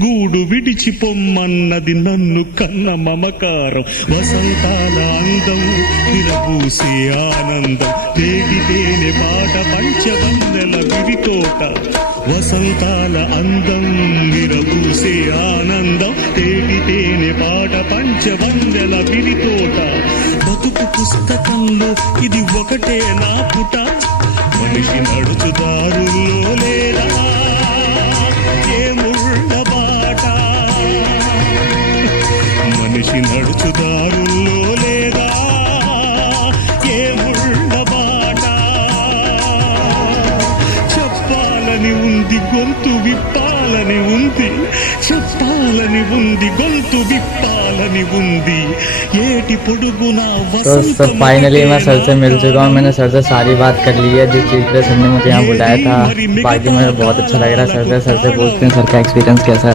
గూడు విడిచి పొమ్మన్నది నన్ను కన్న మమకారం. వసంతాల అందం విరబూసే ఆనందం తేగితేనే పాట పంచవన్నెల విరితోట. వసంతాల అందం విరబూసే ఆనందం తేగితేనే పాట పంచవన్నెల విరితోట. బతుకు పుస్తకంలో ఇది ఒకటే నా పుట. మనిషి నడుచుదారుల్లో లేదా ఏ ముళ్ళ బాట. మనిషి నడుచుదారుల్లో లేదా ఏ ముళ్ళ బాట. చెప్పాలని ఉంది గొంతు విప్పాలని ఉంది. చెప్పాలని ఉంది గొంతు విప్పాలని ఉంది. ఏటి పొడుగునా तो फाइनली मैं सर से मिल चुका हूँ. मैंने सर से सारी बात कर ली है जिस चीज़ पे सर ने मुझे यहाँ बुलाया था. बाकी मुझे बहुत अच्छा लग रहा है सर से पूछते हैं सर का एक्सपीरियंस कैसा है.